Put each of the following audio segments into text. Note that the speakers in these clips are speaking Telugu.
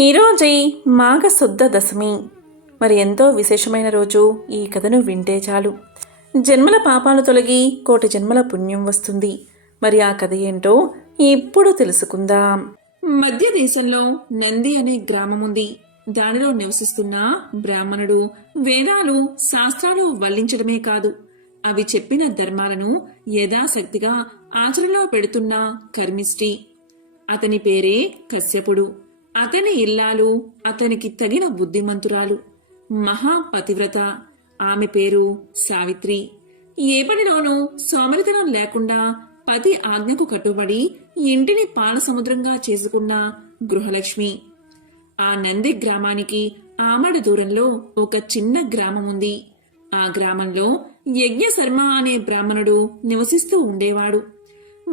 ఈరోజు మాఘ శుద్ధ దశమి. మరి ఎంతో విశేషమైన రోజు. ఈ కథను వింటే చాలు జన్మల పాపాలు తొలగి కోటి జన్మల పుణ్యం వస్తుంది. మరి ఆ కథ ఏంటో ఇప్పుడు తెలుసుకుందాం. మధ్య దేశంలో నంది అనే గ్రామం ఉంది. దానిలో నివసిస్తున్న బ్రాహ్మణుడు వేదాలు శాస్త్రాలు వల్లించడమే కాదు, అవి చెప్పిన ధర్మాలను యథాశక్తిగా ఆచరణలో పెడుతున్న కర్మిష్టి. అతని పేరే కశ్యపుడు. అతని ఇల్లాలు అతనికి తగిన బుద్ధిమంతురాలు, మహాపతివ్రత. ఆమె పేరు సావిత్రి. ఏ పనిలోనూ సోమరితనం లేకుండా పతి ఆజ్ఞకు కట్టుబడి ఇంటిని పాలసముద్రంగా చేసుకున్న గృహలక్ష్మి. ఆ నంది గ్రామానికి ఆమడ దూరంలో ఒక చిన్న గ్రామం ఉంది. ఆ గ్రామంలో యజ్ఞశర్మ అనే బ్రాహ్మణుడు నివసిస్తూ ఉండేవాడు.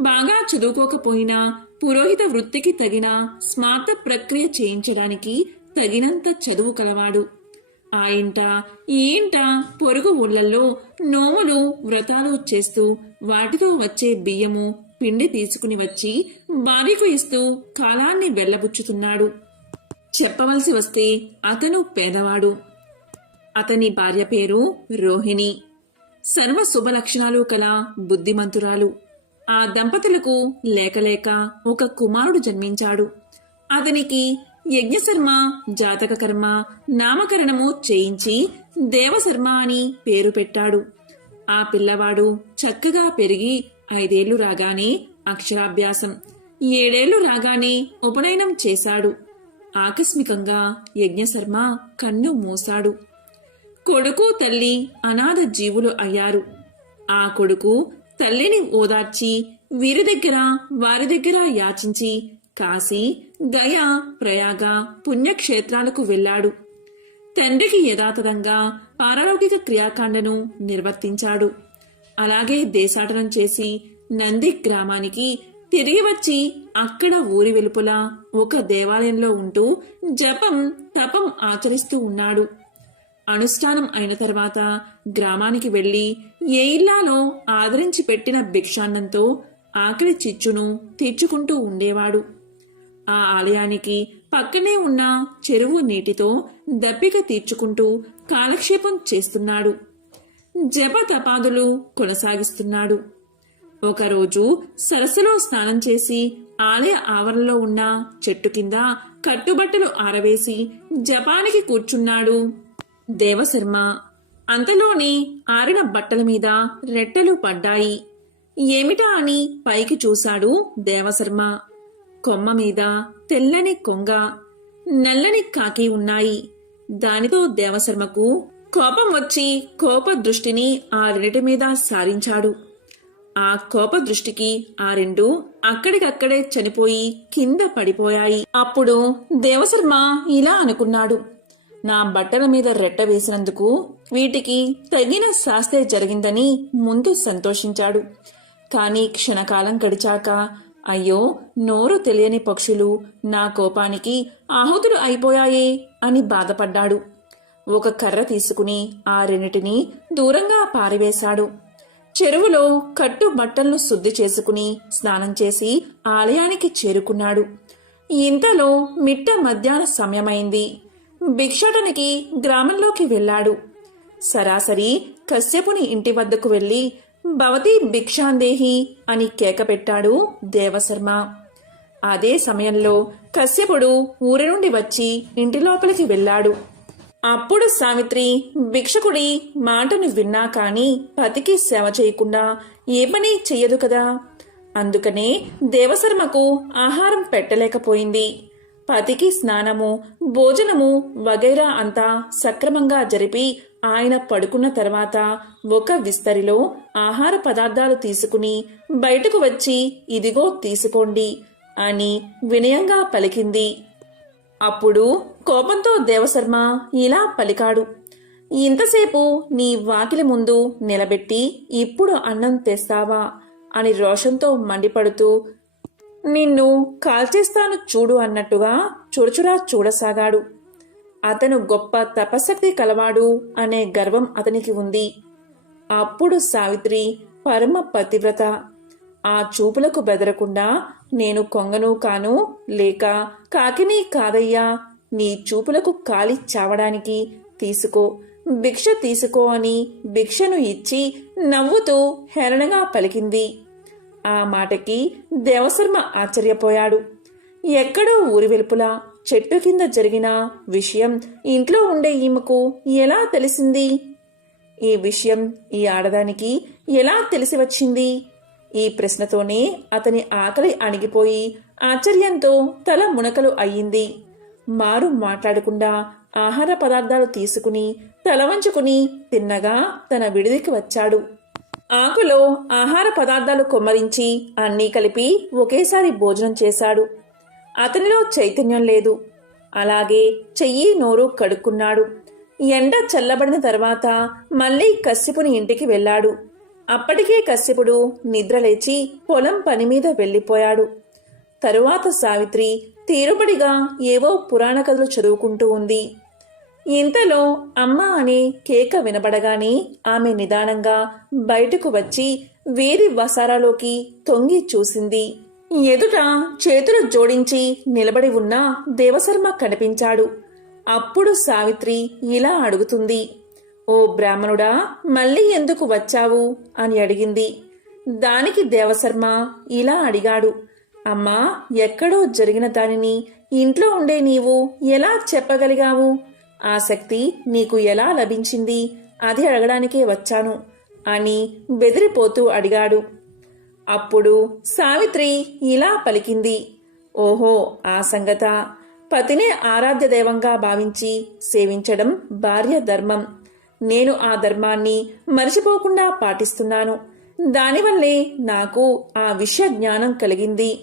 బాగా చదువుకోకపోయినా పురోహిత వృత్తికి తగిన స్మార్త ప్రక్రియ చేయించడానికి తగినంత చదువు కలవాడు. ఆ ఇంట పొరుగు ఊళ్ళల్లో నోములు వ్రతాలు చేస్తూ వాటితో వచ్చే బియ్యము పిండి తీసుకుని వచ్చి భార్యకు ఇస్తూ కాలాన్ని వెళ్లబుచ్చుతున్నాడు. చెప్పవలసి వస్తే అతను పేదవాడు. అతని భార్య పేరు రోహిణి. సర్వ శుభ లక్షణాలు కల బుద్ధిమంతురాలు. ఆ దంపతులకు లేకలేక ఒక కుమారుడు జన్మించాడు. అతనికి యజ్ఞశర్మ జాతక కర్మ నామకరణము చేయించి దేవశర్మ అని పేరు పెట్టాడు. ఆ పిల్లవాడు చక్కగా పెరిగి 5 ఏళ్లు రాగానే అక్షరాభ్యాసం, 7 ఏళ్లు రాగానే ఉపనయనం చేశాడు. ఆకస్మికంగా యజ్ఞశర్మ కన్ను మూశాడు. కొడుకు తల్లి అనాథ జీవులు అయ్యారు. ఆ కొడుకు తల్లిని ఓదార్చి వారి దగ్గర యాచించి కాశీ, గయా, ప్రయాగ పుణ్యక్షేత్రాలకు వెళ్లాడు. తండ్రికి యథాతథంగా పారలౌకిక క్రియాకాండను నిర్వర్తించాడు. అలాగే దేశాటనం చేసి నంది గ్రామానికి తిరిగి వచ్చి అక్కడ ఊరి వెలుపల ఒక దేవాలయంలో ఉంటూ జపం తపం ఆచరిస్తూ ఉన్నాడు. అనుష్ఠానం అయిన తర్వాత గ్రామానికి వెళ్లి ఏ ఇల్లాలో ఆదరించి పెట్టిన భిక్షాన్నంతో ఆకలి చిచ్చును తీర్చుకుంటూ ఉండేవాడు. ఆ ఆలయానికి పక్కనే ఉన్న చెరువు నీటితో దప్పిక తీర్చుకుంటూ కాలక్షేపం చేస్తున్నాడు. జప తపాదులు కొనసాగిస్తున్నాడు. ఒకరోజు సరస్సులో స్నానం చేసి ఆలయ ఆవరణలో ఉన్న చెట్టు కింద కట్టుబట్టలు ఆరవేసి జపానికి కూర్చున్నాడు దేవశర్మ. అంతలోని ఆరిన బట్టల మీద రెట్టలు పడ్డాయి. ఏమిటా అని పైకి చూశాడు దేవశర్మ. కొమ్మ మీద తెల్లని కొంగ, నల్లని కాకి ఉన్నాయి. దానితో దేవశర్మకు కోపం వచ్చి కోప దృష్టిని ఆ రెండిటి మీద సారించాడు. ఆ కోప దృష్టికి ఆ రెండు అక్కడికక్కడే చనిపోయి కింద పడిపోయాయి. అప్పుడు దేవశర్మ ఇలా అనుకున్నాడు, నా బట్టల మీద రెట్ట వేసినందుకు వీటికి తగిన శాస్తే జరిగిందని ముందు సంతోషించాడు. కాని క్షణకాలం గడిచాక అయ్యో, నోరు తెలియని పక్షులు నా కోపానికి ఆహుతులు అయిపోయాయే అని బాధపడ్డాడు. ఒక కర్ర తీసుకుని ఆ రెండిటిని దూరంగా పారివేశాడు. చెరువులో కట్టు బట్టలను శుద్ధి చేసుకుని స్నానం చేసి ఆలయానికి చేరుకున్నాడు. ఇంతలో మిట్ట మధ్యాహ్న సమయమైంది. భిక్షాటనికి గ్రామంలోకి వెళ్లాడు. సరాసరి కశ్యపుని ఇంటి వద్దకు వెళ్లి భవతి భిక్షాందేహి అని కేక పెట్టాడు దేవశర్మ. అదే సమయంలో కశ్యపుడు ఊరి నుండి వచ్చి ఇంటి లోపలికి వెళ్లాడు. అప్పుడు సావిత్రి భిక్షకుడి మాటను విన్నా కాని పతికి సేవ చేయకుండా ఏ పని చెయ్యదు కదా. అందుకనే దేవశర్మకు ఆహారం పెట్టలేకపోయింది. పతికి స్నానము భోజనము వగైరా అంతా సక్రమంగా జరిపి ఆయన పడుకున్న తర్వాత ఒక విస్తరిలో ఆహార పదార్థాలు తీసుకుని బయటకు వచ్చి ఇదిగో తీసుకోండి అని వినయంగా పలికింది. అప్పుడు కోపంతో దేవశర్మ ఇలా పలికాడు, ఇంతసేపు నీ వాకిలి ముందు నిలబెట్టి ఇప్పుడు అన్నం తెస్తావా అని రోషంతో మండిపడుతూ నిన్ను కాల్చేస్తాను చూడు అన్నట్టుగా చురచురా చూడసాగాడు. అతను గొప్ప తపశక్తి కలవాడు అనే గర్వం అతనికి ఉంది. అప్పుడు సావిత్రి పరమ పతివ్రత. ఆ చూపులకు బెదరకుండా నేను కొంగను కాను లేక కాకిని కాదయ్యా నీ చూపులకు కాలి చావడానికి తీసుకో, భిక్ష తీసుకో అని భిక్షను ఇచ్చి నవ్వుతూ హేళనగా పలికింది. ఆ మాటకి దేవశర్మ ఆశ్చర్యపోయాడు. ఎక్కడో ఊరి వెలుపులా చెట్టు కింద జరిగిన విషయం ఇంట్లో ఉండే ఈమెకు ఎలా తెలిసింది? ఈ విషయం ఈ ఆడదానికి ఎలా తెలిసి వచ్చింది? ఈ ప్రశ్నతోనే అతని ఆకలి అణిగిపోయి ఆశ్చర్యంతో తల మునకలు అయ్యింది. మారు మాట్లాడకుండా ఆహార పదార్థాలు తీసుకుని తల వంచుకుని తిన్నగా తన విడిదికి వచ్చాడు. ఆకులో ఆహార పదార్థాలు కొమ్మరించి అన్నీ కలిపి ఒకేసారి భోజనం చేశాడు. అతనిలో చైతన్యం లేదు. అలాగే చెయ్యి నోరు కడుక్కున్నాడు. ఎండ చల్లబడిన తర్వాత మళ్ళీ కశ్యపుని ఇంటికి వెళ్ళాడు. అప్పటికే కశ్యపుడు నిద్రలేచి పొలం పనిమీద వెళ్ళిపోయాడు. తరువాత సావిత్రి తీరుబడిగా ఏవో పురాణ కథలు చదువుకుంటూ ఉంది. ఇంతలో అమ్మ అనే కేక వినబడగానే ఆమె నిదానంగా బయటకు వచ్చి వీరి వసారాలోకి తొంగి చూసింది. ఎదుట చేతులు జోడించి నిలబడి ఉన్న దేవశర్మ కనిపించాడు. అప్పుడు సావిత్రి ఇలా అడుగుతుంది. ఓ బ్రాహ్మణుడా, మళ్ళీ ఎందుకు వచ్చావు అని అడిగింది. దానికి దేవశర్మ ఇలా అడిగాడు. అమ్మా, ఎక్కడో జరిగిన దానిని ఇంట్లో ఉండే నీవు ఎలా చెప్పగలిగావు? ఆ శక్తి నీకు ఎలా లభించింది? అది అడగడానికే వచ్చాను అని బెదిరిపోతూ అడిగాడు. అప్పుడు సావిత్రి ఇలా పలికింది. ఓహో, ఆ సంగత. పతినే ఆరాధ్య దైవంగా భావించి సేవించడం భార్య ధర్మం. నేను ఆ ధర్మాన్ని మరిచిపోకుండా పాటిస్తున్నాను. దానివల్లే నాకు ఆ విషయ జ్ఞానం కలిగింది.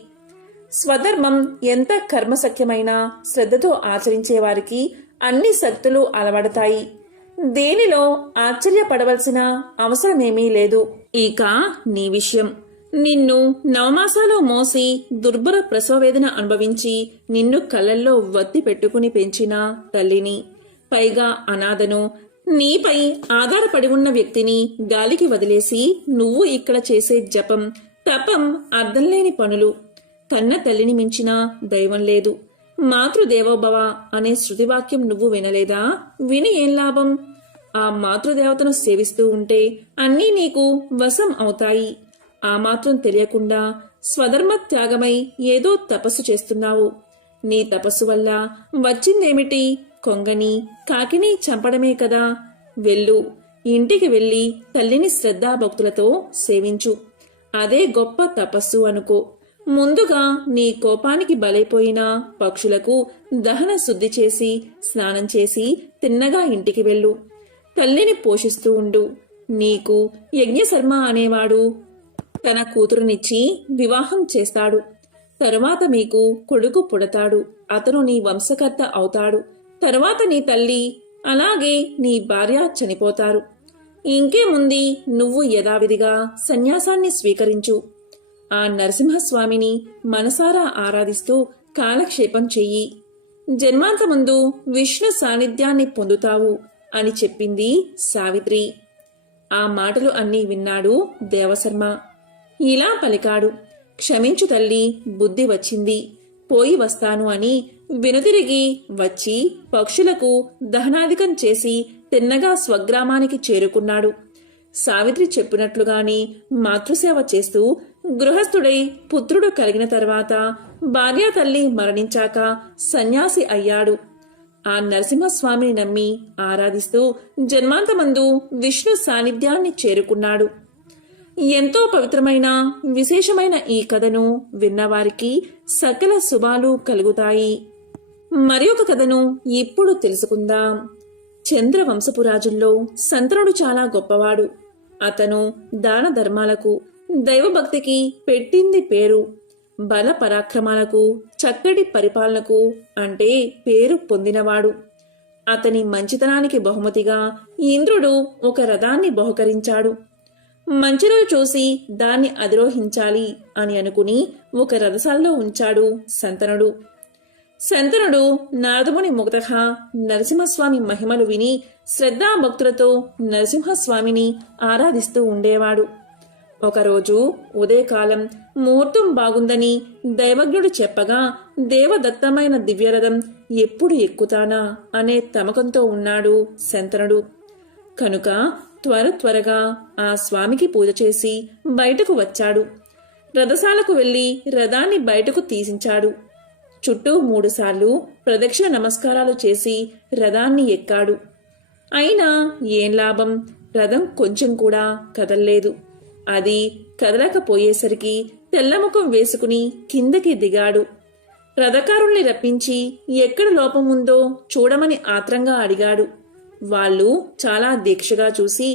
స్వధర్మం ఎంత కర్మసఖ్యమైనా శ్రద్ధతో ఆచరించేవారికి అన్ని శక్తులు అలవడతాయి. దేనిలో ఆశ్చర్యపడవలసిన అవసరమేమీ లేదు. ఇక నీ విషయం. నిన్ను నవమాసాలో మోసి దుర్భర ప్రసవవేదన అనుభవించి నిన్ను కళ్ళల్లో వత్తి పెట్టుకుని పెంచిన తల్లిని, పైగా అనాథను, నీపై ఆధారపడి ఉన్న వ్యక్తిని గాలికి వదిలేసి నువ్వు ఇక్కడ చేసే జపం, తపం అర్థంలేని పనులు. కన్న తల్లిని మించిన దైవం లేదు. మాతృదేవోభవ అనే శృతివాక్యం నువ్వు వినలేదా? విని ఏం లాభం? ఆ మాతృదేవతను సేవిస్తూ ఉంటే అన్నీ నీకు వశం అవుతాయి. ఆ మాత్రం తెలియకుండా స్వధర్మ త్యాగమై ఏదో తపస్సు చేస్తున్నావు. నీ తపస్సు వల్ల వచ్చిందేమిటి? కొంగని కాకిని చంపడమే కదా. వెళ్ళు, ఇంటికి వెళ్ళి తల్లిని శ్రద్ధాభక్తులతో సేవించు. అదే గొప్ప తపస్సు అనుకో. ముందుగా నీ కోపానికి బలైపోయిన పక్షులకు దహన శుద్ధి చేసి స్నానం చేసి తిన్నగా ఇంటికి వెళ్ళు. తల్లిని పోషిస్తూ ఉండు. నీకు యజ్ఞశర్మ అనేవాడు తన కూతురునిచ్చి వివాహం చేస్తాడు. తరువాత మీకు కొడుకు పుడతాడు. అతను నీ వంశకర్త అవుతాడు. తరువాత నీ తల్లి, అలాగే నీ భార్య చనిపోతారు. ఇంకేముంది, నువ్వు యథావిధిగా సన్యాసాన్ని స్వీకరించు. ఆ నరసింహస్వామిని మనసారా ఆరాధిస్తూ కాలక్షేపం చెయ్యి. జన్మాంతముందు విష్ణు సాన్నిధ్యాన్ని పొందుతావు అని చెప్పింది సావిత్రి. ఆ మాటలు అన్నీ విన్నాడు దేవశర్మ. ఇలా పలికాడు. క్షమించు తల్లి, బుద్ధి వచ్చింది, పోయి వస్తాను అని వెనుతిరిగి వచ్చి పక్షులకు దహనాధికం చేసి తిన్నగా స్వగ్రామానికి చేరుకున్నాడు. సావిత్రి చెప్పినట్లుగాని మాతృసేవ చేస్తూ గృహస్థుడై పుత్రుడు కలిగిన తర్వాత భార్యా తల్లి మరణించాక సన్యాసి అయ్యాడు. ఆ నరసింహస్వామిని నమ్మి ఆరాధిస్తూ జన్మాంతమందు విష్ణు సాన్నిధ్యాన్ని చేరుకున్నాడు. ఎంతో పవిత్రమైన విశేషమైన ఈ కథను విన్నవారికి సకల శుభాలు కలుగుతాయి. మరి ఒక కథను ఇప్పుడు తెలుసుకుందాం. చంద్రవంశపు రాజుల్లో శంతనుడు చాలా గొప్పవాడు. అతను దాన ధర్మాలకు, దైవభక్తికి పెట్టింది పేరు. బల పరాక్రమాలకు, చక్కటి పరిపాలనకు అంటే పేరు పొందినవాడు. అతని మంచితనానికి బహుమతిగా ఇంద్రుడు ఒక రథాన్ని బహుకరించాడు. మంచి రోజు చూసి దాన్ని అధిరోహించాలి అని అనుకుని ఒక రథశాలలో ఉంచాడు శంతనుడు. శంతనుడు నారదముని ముగ్ధః నరసింహస్వామి మహిమలు విని శ్రద్ధాభక్తులతో నరసింహస్వామిని ఆరాధిస్తూ ఉండేవాడు. ఒకరోజు ఉదయకాలం ముహూర్తం బాగుందని దైవజ్ఞుడు చెప్పగా దేవదత్తమైన దివ్యరథం ఎప్పుడు ఎక్కుతానా అనే తమకంతో ఉన్నాడు శంతనుడు. కనుక త్వరగా ఆ స్వామికి పూజ చేసి బయటకు వచ్చాడు. రథశాలకు వెళ్లి రథాన్ని బయటకు తీసించాడు. చుట్టూ 3 సార్లు ప్రదక్షిణ నమస్కారాలు చేసి రథాన్ని ఎక్కాడు. అయినా ఏం లాభం, రథం కొంచెం కూడా కదల్లేదు. అది కదలకపోయేసరికి తెల్లముఖం వేసుకుని కిందకి దిగాడు. రథకారుల్ని రప్పించి ఎక్కడ లోపం ఉందో చూడమని ఆత్రంగా అడిగాడు. వాళ్ళు చాలా దీక్షగా చూసి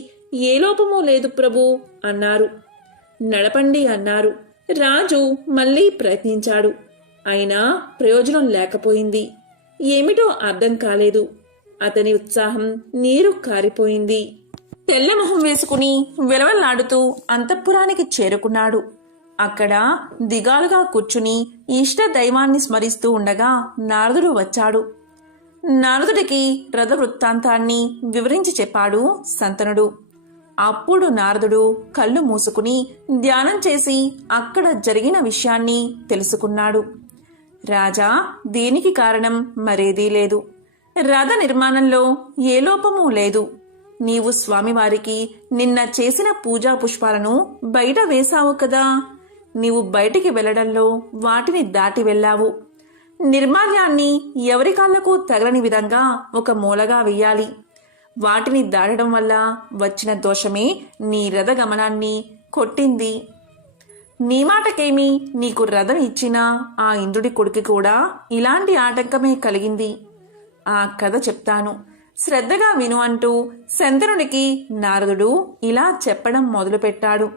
ఏ లోపమూ లేదు ప్రభు అన్నారు. నడపండి అన్నారు. రాజు మళ్లీ ప్రయత్నించాడు. అయినా ప్రయోజనం లేకపోయింది. ఏమిటో అర్థం కాలేదు. అతని ఉత్సాహం నీరు కారిపోయింది. తెల్లమొహం వేసుకుని వెలవెల్లాడుతూ అంతఃపురానికి చేరుకున్నాడు. అక్కడ దిగాలుగా కూర్చుని ఇష్ట దైవాన్ని స్మరిస్తూ ఉండగా నారదుడు వచ్చాడు. నారదుడికి రథ వృత్తాంతాన్ని వివరించి చెప్పాడు శంతనుడు. అప్పుడు నారదుడు కళ్ళు మూసుకుని ధ్యానం చేసి అక్కడ జరిగిన విషయాన్ని తెలుసుకున్నాడు. రాజా, దీనికి కారణం మరేదీ లేదు. రథ నిర్మాణంలో ఏ లోపమూ లేదు. నీవు స్వామివారికి నిన్న చేసిన పూజా పుష్పాలను బయట వేశావు కదా, నీవు బయటికి వెళ్లడంలో వాటిని దాటి వెళ్ళావు. నిర్మాల్యాన్ని ఎవరి కాళ్లకు తగలని విధంగా ఒక మూలగా వెయ్యాలి. వాటిని దాటడం వల్ల వచ్చిన దోషమే నీ రథ గమనాన్ని కొట్టింది. నీ మాటకేమి నీకు రథం ఇచ్చిన ఆ ఇంద్రుడి కొడుకు కూడా ఇలాంటి ఆటంకమే కలిగింది. ఆ కథ చెప్తాను, శ్రద్ధగా విను అంటూ శంతనుడికి నారదుడు ఇలా చెప్పడం మొదలుపెట్టాడు.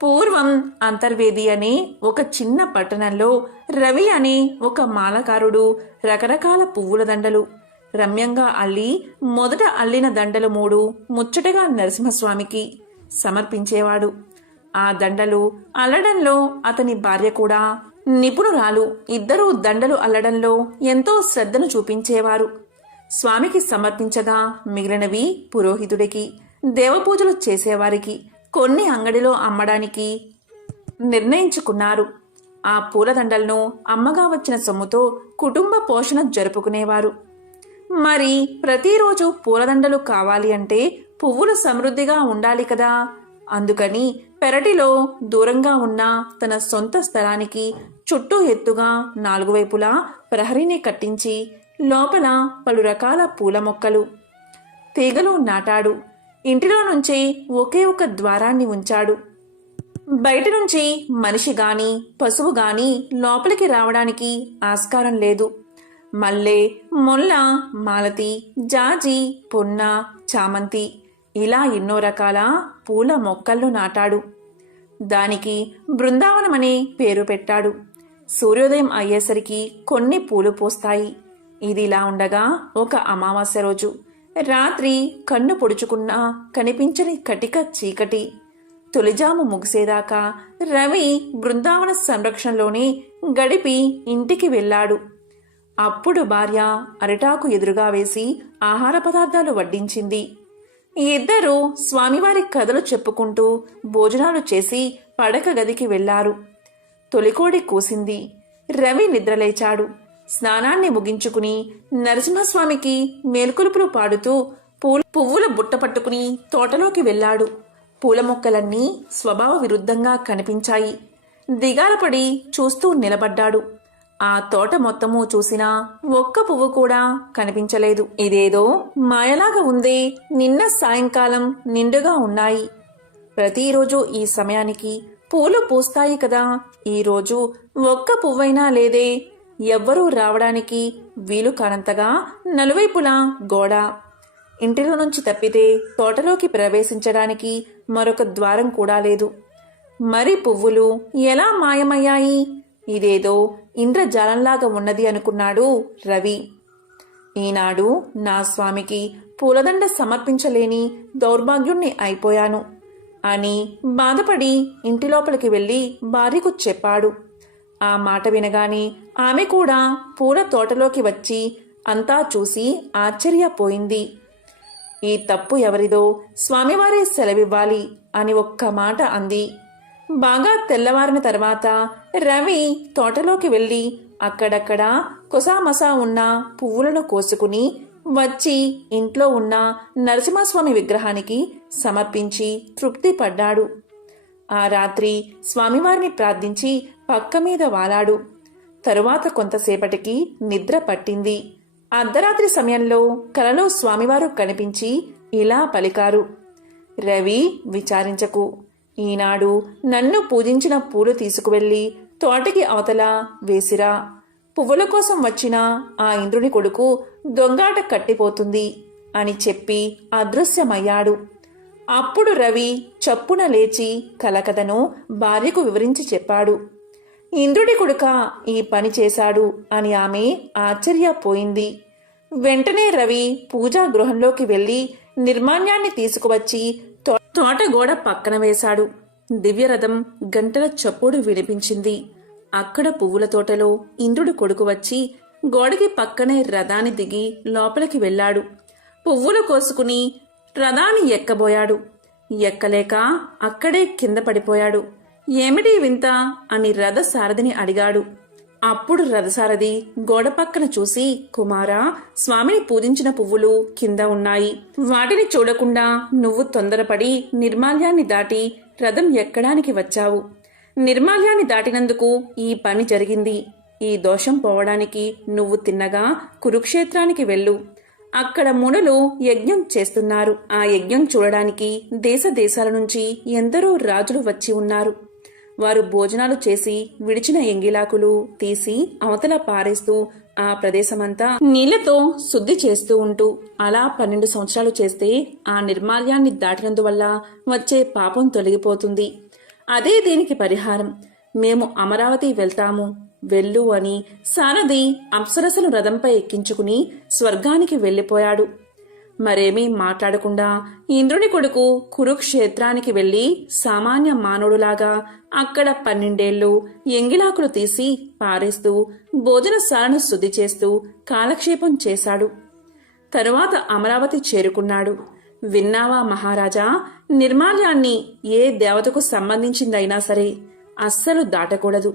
పూర్వం అంతర్వేది అనే ఒక చిన్న పట్టణంలో రవి అనే ఒక మాలకారుడు రకరకాల పువ్వుల దండలు రమ్యంగా అల్లి మొదట అల్లిన దండలు 3 ముచ్చటగా నరసింహస్వామికి సమర్పించేవాడు. ఆ దండలు అల్లడంలో అతని భార్య కూడా నిపుణురాలు. ఇద్దరూ దండలు అల్లడంలో ఎంతో శ్రద్ధను చూపించేవారు. స్వామికి సమర్పించగా మిగిలినవి పురోహితుడికి, దేవపూజలు చేసేవారికి, కొన్ని అంగడిలో అమ్మడానికి నిర్ణయించుకున్నారు. ఆ పూలదండలను అమ్మగా వచ్చిన సొమ్ముతో కుటుంబ పోషణ జరుపుకునేవారు. మరి ప్రతిరోజు పూలదండలు కావాలి అంటే పువ్వులు సమృద్ధిగా ఉండాలి కదా. అందుకని పెరటిలో దూరంగా ఉన్న తన సొంత స్థలానికి చుట్టూ ఎత్తుగా 4 వైపులా ప్రహరీని కట్టించి లోపల పలు రకాల పూల మొక్కలు, తీగలు నాటాడు. ఇంటిలో నుంచి ఒకే ఒక ద్వారాన్ని ఉంచాడు. బయట నుంచి మనిషి గాని పశువు గాని లోపలికి రావడానికి ఆస్కారం లేదు. మల్లె, మొల్ల, మాలతి, జాజి, పొన్న, చామంతి ఇలా ఎన్నో రకాల పూల మొక్కలను నాటాడు. దానికి బృందావనమనే పేరు పెట్టాడు. సూర్యోదయం అయ్యేసరికి కొన్ని పూలు పూస్తాయి. ఇదిలా ఉండగా ఒక అమావాస్య రోజు రాత్రి కన్ను పొడుచుకున్నా కనిపించని కటిక చీకటి. తొలిజాము ముగిసేదాకా రవి బృందావన సంరక్షణలోనే గడిపి ఇంటికి వెళ్ళాడు. అప్పుడు భార్య అరిటాకు ఎదురుగా వేసి ఆహార పదార్థాలు వడ్డించింది. ఇద్దరూ స్వామివారి కథలు చెప్పుకుంటూ భోజనాలు చేసి పడక గదికి వెళ్లారు. తొలికోడి కూసింది. రవి నిద్రలేచాడు. స్నానాన్ని ముగించుకుని నరసింహస్వామికి మేల్కొలుపులు పాడుతూ పువ్వుల బుట్ట పట్టుకుని తోటలోకి వెళ్లాడు. పూల మొక్కలన్నీ స్వభావ విరుద్ధంగా కనిపించాయి. దిగాలపడి చూస్తూ నిలబడ్డాడు. ఆ తోట మొత్తము చూసినా ఒక్క పువ్వు కూడా కనిపించలేదు. ఇదేదో మాయలాగా ఉందే. నిన్న సాయంకాలం నిండుగా ఉన్నాయి. ప్రతిరోజు ఈ సమయానికి పూలు పూస్తాయి కదా, ఈరోజు ఒక్క పువ్వైనా లేదే. ఎవ్వరూ రావడానికి వీలు కానంతగా నలువైపులా గోడ. ఇంటిలో నుంచి తప్పితే తోటలోకి ప్రవేశించడానికి మరొక ద్వారం కూడా లేదు. మరి పువ్వులు ఎలా మాయమయ్యాయి? ఇదేదో ఇంద్రజాలంలాగా ఉన్నది అనుకున్నాడు రవి. ఈనాడు నా స్వామికి పూలదండ సమర్పించలేని దౌర్భాగ్యుణ్ణి అయిపోయాను అని బాధపడి ఇంటి లోపలికి వెళ్లి భార్యకు చెప్పాడు. ఆ మాట వినగానే ఆమె కూడా పూల తోటలోకి వచ్చి అంతా చూసి ఆశ్చర్యపోయింది. ఈ తప్పు ఎవరిదో స్వామివారే సెలవివ్వాలి అని ఒక్క మాట అంది. బాగా తెల్లవారిన తర్వాత రవి తోటలోకి వెళ్ళి అక్కడక్కడ కొసామసా ఉన్న పువ్వులను కోసుకుని వచ్చి ఇంట్లో ఉన్న నరసింహస్వామి విగ్రహానికి సమర్పించి తృప్తి పడ్డాడు. ఆ రాత్రి స్వామివారిని ప్రార్థించి పక్క మీద వాలాడు. తరువాత కొంతసేపటికి నిద్ర పట్టింది. అర్ధరాత్రి సమయంలో కలలో స్వామివారు కనిపించి ఇలా పలికారు: రవి, విచారించకు. ఈనాడు నన్ను పూజించిన పూలు తీసుకువెళ్ళి తోటకి అవతల వేసిరా. పువ్వుల కోసం వచ్చిన ఆ ఇంద్రుని కొడుకు దొంగాట కట్టిపోతుంది అని చెప్పి అదృశ్యమయ్యాడు. అప్పుడు రవి చప్పున లేచి కలకథను భార్యకు వివరించి చెప్పాడు. ఇంద్రుడి కొడుక ఈ పని చేశాడు అని ఆమె ఆశ్చర్యపోయింది. వెంటనే రవి పూజా గృహంలోకి వెళ్లి నిర్మాల్యాన్ని తీసుకువచ్చి తోట గోడ పక్కన వేశాడు. దివ్యరథం గంటల చప్పుడు వినిపించింది. అక్కడ పువ్వుల తోటలో ఇంద్రుడి కొడుకు వచ్చి గోడకి పక్కనే రథాన్ని దిగి లోపలికి వెళ్ళాడు. పువ్వులు కోసుకుని రథాన్ని ఎక్కబోయాడు. ఎక్కలేక అక్కడే కింద పడిపోయాడు. ఏమిటి వింత అని రథసారథిని అడిగాడు. అప్పుడు రథసారథి గోడ పక్కన చూసి, కుమారా, స్వామిని పూజించిన పువ్వులు కింద ఉన్నాయి. వాటిని చూడకుండా నువ్వు తొందరపడి నిర్మాల్యాన్ని దాటి రథం ఎక్కడానికి వచ్చావు. నిర్మాల్యాన్ని దాటినందుకు ఈ పని జరిగింది. ఈ దోషం పోవడానికి నువ్వు తిన్నగా కురుక్షేత్రానికి వెళ్ళు. అక్కడ మునులు యజ్ఞం చేస్తున్నారు. ఆ యజ్ఞం చూడడానికి దేశ దేశాల నుంచి ఎందరో రాజులు వచ్చి ఉన్నారు. వారు భోజనాలు చేసి విడిచిన ఎంగిలాకులు తీసి అవతల పారేస్తూ ఆ ప్రదేశమంతా నీళ్లతో శుద్ధి చేస్తూ ఉంటూ అలా 12 సంవత్సరాలు చేస్తే ఆ నిర్మాల్యాన్ని దాటినందువల్ల వచ్చే పాపం తొలగిపోతుంది. అదే దీనికి పరిహారం. మేము అమరావతి వెళ్తాము, వెళ్ళు అని సారథి అప్సరసను రథంపై ఎక్కించుకుని స్వర్గానికి వెళ్ళిపోయాడు. మరేమీ మాట్లాడకుండా ఇంద్రుని కొడుకు కురుక్షేత్రానికి వెళ్లి సామాన్య మానవుడులాగా అక్కడ 12 ఏళ్లు ఎంగిలాకులు తీసి పారేస్తూ భోజనశాలను శుద్ధి చేస్తూ కాలక్షేపం చేశాడు. తరువాత అమరావతి చేరుకున్నాడు. విన్నావా మహారాజా, నిర్మాల్యాన్ని ఏ దేవతకు సంబంధించిందైనా సరే అస్సలు దాటకూడదు.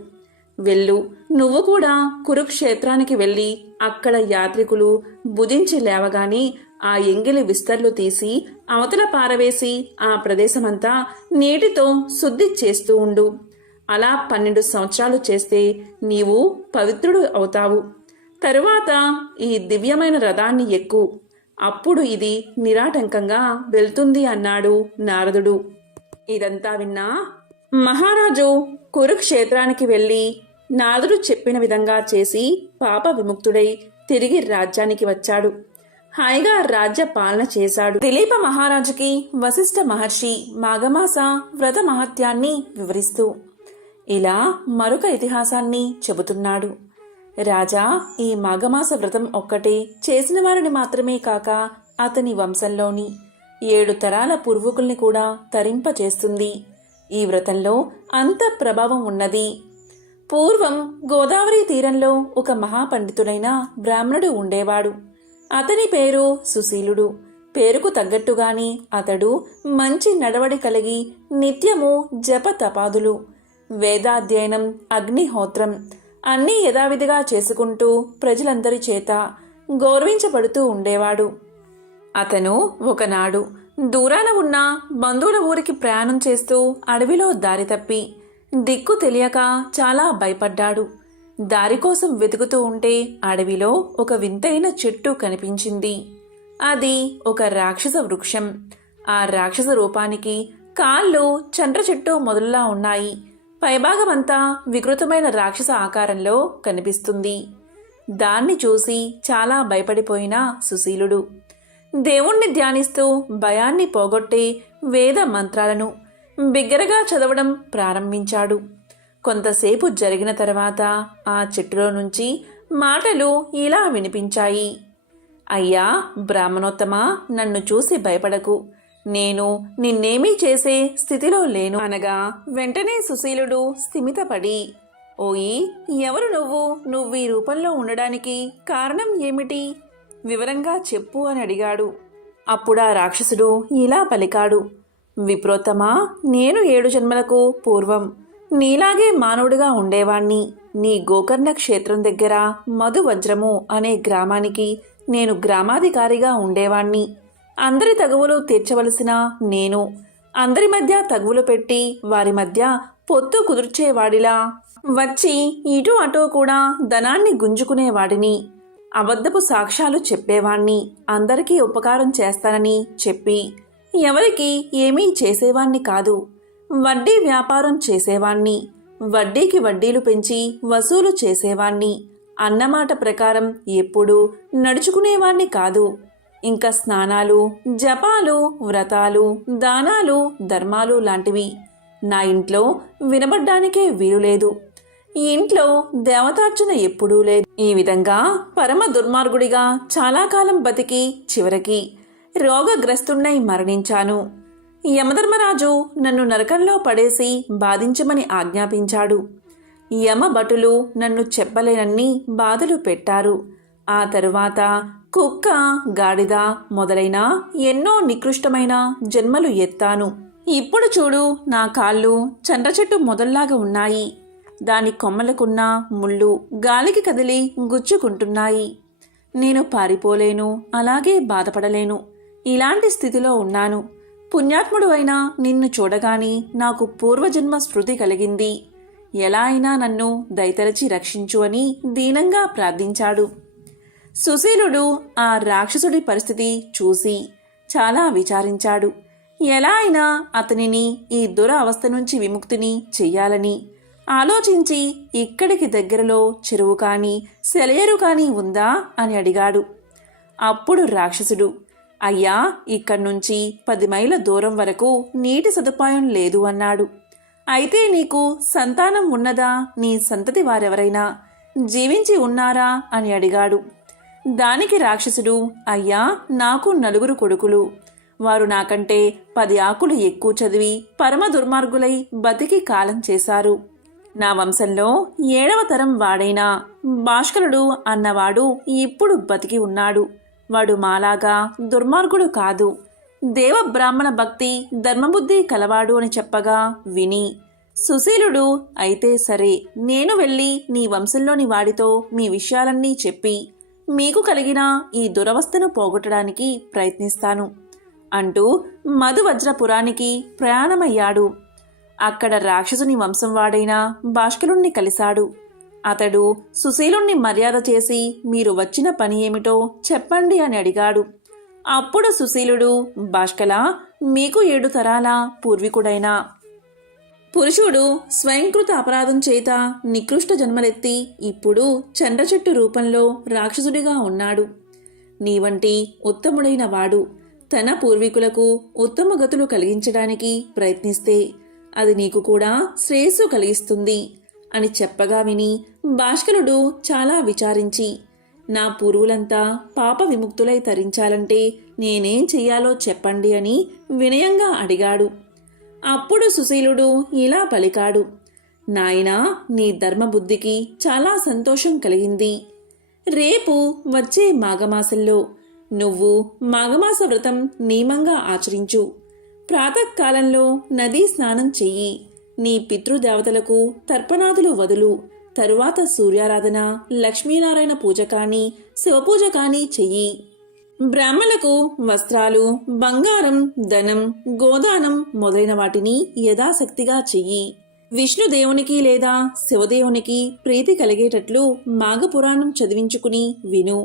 వెళ్ళు, నువ్వు కూడా కురుక్షేత్రానికి వెళ్ళి అక్కడ యాత్రికులు భుజించి లేవగాని ఆ ఎంగిలి విస్తర్లు తీసి అవతల పారవేసి ఆ ప్రదేశమంతా నీటితో శుద్ధి చేస్తూ ఉండు. అలా 12 సంవత్సరాలు చేస్తే నీవు పవిత్రుడు అవుతావు. తరువాత ఈ దివ్యమైన రథాన్ని ఎక్కు. అప్పుడు ఇది నిరాటంకంగా వెళ్తుంది అన్నాడు నారదుడు. ఇదంతా విన్నా మహారాజు కురుక్షేత్రానికి వెళ్లి నారదుడు చెప్పిన విధంగా చేసి పాప విముక్తుడై తిరిగి రాజ్యానికి వచ్చాడు. హాయిగా రాజ్య పాలన చేశాడు. దిలీప మహారాజుకి వశిష్ఠ మహర్షి మాఘమాస వ్రత మహత్యాన్ని వివరిస్తూ ఇలా మరొక ఇతిహాసాన్ని చెబుతున్నాడు. రాజా, ఈ మాఘమాస వ్రతం ఒక్కటే చేసిన వారిని మాత్రమే కాక అతని వంశంలోని 7 తరాల పూర్వీకుల్ని కూడా తరింపచేస్తుంది. ఈ వ్రతంలో అంత ప్రభావం ఉన్నది. పూర్వం గోదావరి తీరంలో ఒక మహాపండితుడైన బ్రాహ్మణుడు ఉండేవాడు. అతని పేరు సుశీలుడు. పేరుకు తగ్గట్టుగాని అతడు మంచి నడవడి కలిగి నిత్యము జప తపాదులు, వేదాధ్యయనం, అగ్నిహోత్రం అన్నీ యథావిధిగా చేసుకుంటూ ప్రజలందరి చేత గౌరవించబడుతూ ఉండేవాడు. అతను ఒకనాడు దూరాన ఉన్న బంధువుల ఊరికి ప్రయాణం చేస్తూ అడవిలో దారి తప్పి దిక్కు తెలియక చాలా భయపడ్డాడు. దారి కోసం వెతుకుతూ ఉంటే అడవిలో ఒక వింతైన చెట్టు కనిపించింది. అది ఒక రాక్షస వృక్షం. ఆ రాక్షస రూపానికి కాళ్ళు చండ్ర చెట్టు మొదలులా ఉన్నాయి. పైభాగమంతా వికృతమైన రాక్షస ఆకారంలో కనిపిస్తుంది. దాన్ని చూసి చాలా భయపడిపోయిన సుశీలుడు దేవుణ్ణి ధ్యానిస్తూ భయాన్ని పోగొట్టే వేద మంత్రాలను బిగ్గరగా చదవడం ప్రారంభించాడు. కొంతసేపు జరిగిన తర్వాత ఆ చెట్టులో నుంచి మాటలు ఇలా వినిపించాయి. అయ్యా బ్రాహ్మణోత్తమా, నన్ను చూసి భయపడకు. నేను నిన్నేమీ చేసే స్థితిలో లేను అనగా వెంటనే సుశీలుడు స్థిమితపడి, ఓయి, ఎవరు నువ్వు ఈ రూపంలో ఉండడానికి కారణం ఏమిటి? వివరంగా చెప్పు అని అడిగాడు. అప్పుడా రాక్షసుడు ఇలా పలికాడు. విప్రోత్తమా, నేను 7 జన్మలకు పూర్వం నీలాగే మానవుడిగా ఉండేవాణ్ణి. నీ గోకర్ణ క్షేత్రం దగ్గర మధువజ్రము అనే గ్రామానికి నేను గ్రామాధికారిగా ఉండేవాణ్ణి. అందరి తగువులు తీర్చవలసిన నేను అందరి మధ్య తగువులు పెట్టి వారి మధ్య పొత్తు కుదుర్చేవాడిలా వచ్చి ఇటు అటు కూడా ధనాన్ని గుంజుకునేవాడిని. అబద్ధపు సాక్ష్యాలు చెప్పేవాణ్ణి. అందరికీ ఉపకారం చేస్తానని చెప్పి ఎవరికి ఏమీ చేసేవాణ్ణి కాదు. వడ్డీ వ్యాపారం చేసేవాణ్ణి. వడ్డీకి వడ్డీలు పెంచి వసూలు చేసేవాణ్ణి. అన్నమాట ప్రకారం ఎప్పుడూ నడుచుకునేవాణ్ణి కాదు. ఇంకా స్నానాలు, జపాలు, వ్రతాలు, దానాలు, ధర్మాలు లాంటివి నా ఇంట్లో వినబడ్డానికే వీలులేదు. ఈ ఇంట్లో దేవతార్చన ఎప్పుడూ లేదు. ఈ విధంగా పరమ దుర్మార్గుడిగా చాలా కాలం బతికి చివరికి రోగగ్రస్తున్నై మరణించాను. యమధర్మరాజు నన్ను నరకంలో పడేసి బాధించమని ఆజ్ఞాపించాడు. యమభటులు నన్ను చెప్పలేనన్ని బాధలు పెట్టారు. ఆ తరువాత కుక్క, గాడిద మొదలైన ఎన్నో నికృష్టమైన జన్మలు ఎత్తాను. ఇప్పుడు చూడు, నా కాళ్ళు చండ్రచెట్టు మొదల్లాగా ఉన్నాయి. దాని కొమ్మలకున్న ముళ్ళు గాలికి కదిలి గుచ్చుకుంటున్నాయి. నేను పారిపోలేను, అలాగే బాధపడలేను. ఇలాంటి స్థితిలో ఉన్నాను. పుణ్యాత్ముడు అయినా నిన్ను చూడగాని నాకు పూర్వజన్మ స్మృతి కలిగింది. ఎలా అయినా నన్ను దయతలచి రక్షించు అని దీనంగా ప్రార్థించాడు. సుశీలుడు ఆ రాక్షసుడి పరిస్థితి చూసి చాలా విచారించాడు. ఎలా అయినా అతనిని ఈ దురవస్థ నుంచి విముక్తిని చెయ్యాలని ఆలోచించి ఇక్కడికి దగ్గరలో చెరువు కానీ సెలయేరు కానీ ఉందా అని అడిగాడు. అప్పుడు రాక్షసుడు, అయ్యా, ఇక్కడ్నుంచి 10 మైళ్ళ దూరం వరకు నీటి సదుపాయం లేదు అన్నాడు. అయితే నీకు సంతానం ఉన్నదా? నీ సంతతి వారెవరైనా జీవించి ఉన్నారా అని అడిగాడు. దానికి రాక్షసుడు, అయ్యా, నాకు 4 కొడుకులు. వారు నాకంటే 10 ఆకులు ఎక్కువ చదివి పరమ దుర్మార్గులై బతికి కాలం చేశారు. నా వంశంలో 7వ తరం వాడైన భాస్కరుడు అన్నవాడు ఇప్పుడు బతికి ఉన్నాడు. వాడు మాలాగా దుర్మార్గుడు కాదు. దేవ బ్రాహ్మణ భక్తి ధర్మబుద్ధి కలవాడు అని చెప్పగా విని సుశీలుడు, అయితే సరే, నేను వెళ్ళి నీ వంశంలోని వాడితో మీ విషయాలన్నీ చెప్పి మీకు కలిగిన ఈ దురవస్థను పోగొట్టడానికి ప్రయత్నిస్తాను అంటూ మధువజ్రపురానికి ప్రయాణమయ్యాడు. అక్కడ రాక్షసుని వంశం వాడైన భాస్కరుణ్ణి కలిశాడు. అతడు సుశీలుణ్ణి మర్యాద చేసి మీరు వచ్చిన పని ఏమిటో చెప్పండి అని అడిగాడు. అప్పుడు సుశీలుడు, భాస్కల, మీకు 7 తరాల పూర్వీకుడైన పురుషుడు స్వయంకృత అపరాధం చేత నికృష్ట జన్మలెత్తి ఇప్పుడు చండ్రచెట్టు రూపంలో రాక్షసుడిగా ఉన్నాడు. నీవంటి ఉత్తముడైన వాడు తన పూర్వీకులకు ఉత్తమ గతులు కలిగించడానికి ప్రయత్నిస్తే అది నీకు కూడా శ్రేయస్సు కలిగిస్తుంది అని చెప్పగా విని భాస్కరుడు చాలా విచారించి, నా పూర్వులంతా పాప విముక్తులై తరించాలంటే నేనేం చెయ్యాలో చెప్పండి అని వినయంగా అడిగాడు. అప్పుడు సుశీలుడు ఇలా పలికాడు, నాయనా, నీ ధర్మబుద్ధికి చాలా సంతోషం కలిగింది. రేపు వచ్చే మాఘమాసంలో నువ్వు మాఘమాస వ్రతం నియమంగా ఆచరించు. ప్రాతకాలంలో నదీ స్నానం చెయ్యి. నీ పితృదేవతలకు తర్పణాదులు వదులు. తరువాత సూర్యారాధన, లక్ష్మీనారాయణ పూజ కానీ శివపూజ కానీ చెయ్యి. బ్రాహ్మణులకు వస్త్రాలు, బంగారం, ధనం, గోదానం మొదలైన వాటిని యథాశక్తిగా చెయ్యి. విష్ణుదేవునికి లేదా శివదేవునికి ప్రీతి కలిగేటట్లు మాఘపురాణం చదివించుకుని విను.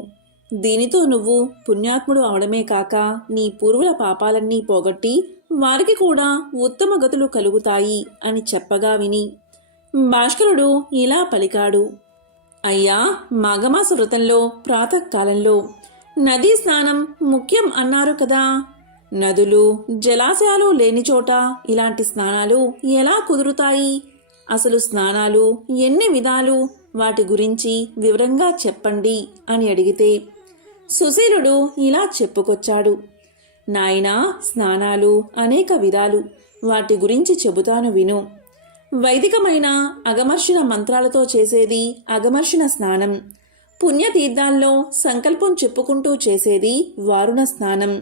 దీనితో నువ్వు పుణ్యాత్ముడు అవడమే కాక నీ పూర్వుల పాపాలన్నీ పోగొట్టి వారికి కూడా ఉత్తమ గతులు కలుగుతాయి అని చెప్పగా విని భాస్కరుడు ఇలా పలికాడు, అయ్యా, మాఘమాస వ్రతంలో ప్రాతకాలంలో నదీ స్నానం ముఖ్యం అన్నారు కదా. నదులు, జలాశయాలు లేని చోట ఇలాంటి స్నానాలు ఎలా కుదురుతాయి? అసలు స్నానాలు ఎన్ని విధాలు? వాటి గురించి వివరంగా చెప్పండి అని అడిగితే సుశీలుడు ఇలా చెప్పుకొచ్చాడు, నాయనా, స్నానాలు అనేక విధాలు. వాటి గురించి చెబుతాను విను. వైదికమైన అగమర్షణ మంత్రాలతో చేసేది అగమర్షణ స్నానం. పుణ్యతీర్థాల్లో సంకల్పం చెప్పుకుంటూ చేసేది వారుణ స్నానం.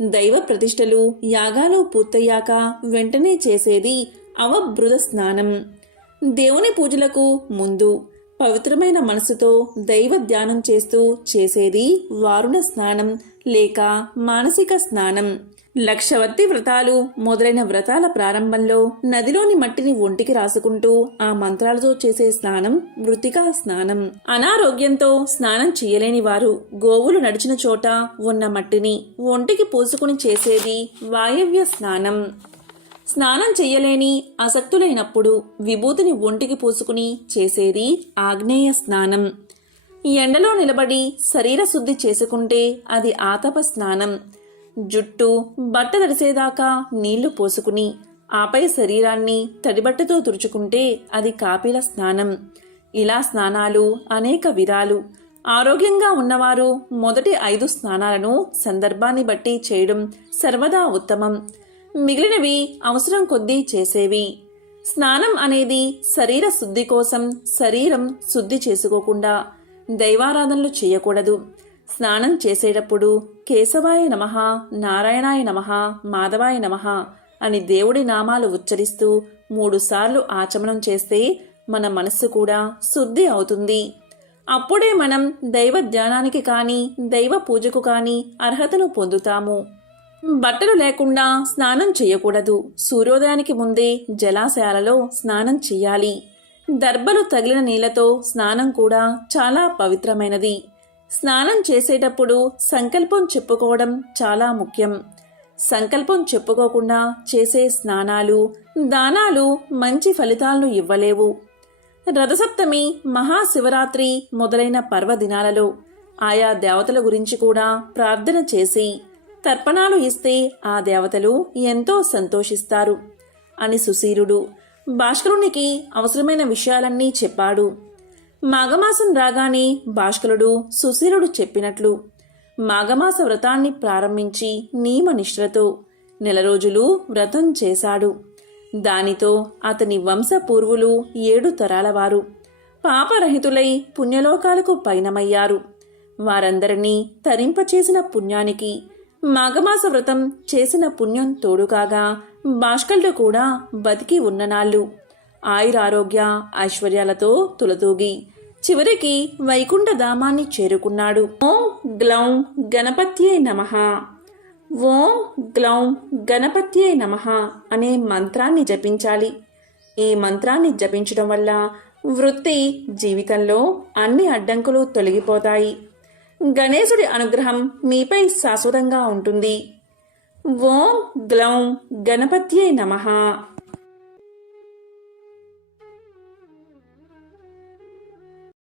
దైవ ప్రతిష్టలు యాగాలు పూర్తయ్యాక వెంటనే చేసేది అవబృద స్నానం. దేవుని పూజలకు ముందు పవిత్రమైన మనసుతో దైవ ధ్యానం చేస్తూ చేసేది వారుణ స్నానం లేక మానసిక స్నానం. లక్షవర్తి వ్రతాలు మొదలైన వ్రతాల ప్రారంభంలో నదిలోని మట్టిని ఒంటికి రాసుకుంటూ ఆ మంత్రాలతో చేసే స్నానం మృత్తికా స్నానం. అనారోగ్యంతో స్నానం చేయలేని వారు గోవులు నడిచిన చోట ఉన్న మట్టిని ఒంటికి పూసుకుని చేసేది వాయవ్య స్నానం. స్నానం చెయ్యలేని అసక్తులైనప్పుడు విభూతిని ఒంటికి పూసుకుని చేసేది ఆగ్నేయ స్నానం. ఎండలో నిలబడి శరీర శుద్ధి చేసుకుంటే అది ఆతప స్నానం. జుట్టు బట్ట తడిసేదాకా నీళ్లు పోసుకుని ఆపై శరీరాన్ని తడిబట్టతో తుడుచుకుంటే అది కాపిల స్నానం. ఇలా స్నానాలు అనేక విధాలు. ఆరోగ్యంగా ఉన్నవారు మొదటి 5 స్నానాలను సందర్భాన్ని బట్టి చేయడం సర్వదా ఉత్తమం. మిగిలినవి అవసరం కొద్దీ చేసేవి. స్నానం అనేది శరీర శుద్ధి కోసం శరీరం శుద్ధి చేసుకోకుండా దైవారాధనలు చేయకూడదు. స్నానం చేసేటప్పుడు కేశవాయ నమః, నారాయణాయ నమః, మాధవాయ నమః అని దేవుడి నామాలు ఉచ్చరిస్తూ 3 సార్లు ఆచమనం చేస్తే మన మనస్సు కూడా శుద్ధి అవుతుంది. అప్పుడే మనం దైవ ధ్యానానికి కానీ దైవ పూజకు కానీ అర్హతను పొందుతాము. బట్టలు లేకుండా స్నానం చేయకూడదు. సూర్యోదయానికి ముందే జలాశయాలలో స్నానం చెయ్యాలి. దర్భలు తగిలిన నీళ్లతో స్నానం కూడా చాలా పవిత్రమైనది. స్నానం చేసేటప్పుడు సంకల్పం చెప్పుకోవడం చాలా ముఖ్యం. సంకల్పం చెప్పుకోకుండా చేసే స్నానాలు దానాలు మంచి ఫలితాలను ఇవ్వలేవు. రథసప్తమి, మహాశివరాత్రి మొదలైన పర్వదినాలలో ఆయా దేవతల గురించి కూడా ప్రార్థన చేసి తర్పణాలు ఇస్తే ఆ దేవతలు ఎంతో సంతోషిస్తారు అని సుశీరుడు భాస్కరునికి అవసరమైన విషయాలన్నీ చెప్పాడు. మాఘమాసం రాగానే భాస్కరుడు సుశీరుడు చెప్పినట్లు మాఘమాస వ్రతాన్ని ప్రారంభించి నియమనిష్ఠతో 1 రోజులు వ్రతం చేశాడు. దానితో అతని వంశపూర్వులు 7 తరాల వారు పాపరహితులై పుణ్యలోకాలకు పయనమయ్యారు. వారందరినీ తరింపచేసిన పుణ్యానికి మాఘమాస వ్రతం చేసిన పుణ్యం తోడుకాగా భాస్కరుడు కూడా బతికి ఉన్ననాళ్ళు ఆయురారోగ్య ఐశ్వర్యాలతో తులతూగి చివరికి వైకుంఠ ధామాన్ని చేరుకున్నాడు. ఓం గ్లౌం గణపత్యే నమః, ఓం గ్లౌం గణపత్యే నమః అనే మంత్రాన్ని జపించాలి. ఈ మంత్రాన్ని జపించడం వల్ల వృత్తి జీవితంలో అన్ని అడ్డంకులు తొలగిపోతాయి. గణేశుడి అనుగ్రహం మీపై శాశ్వతంగా ఉంటుంది. ఓం గ్లౌం గణపత్యే నమః.